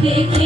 take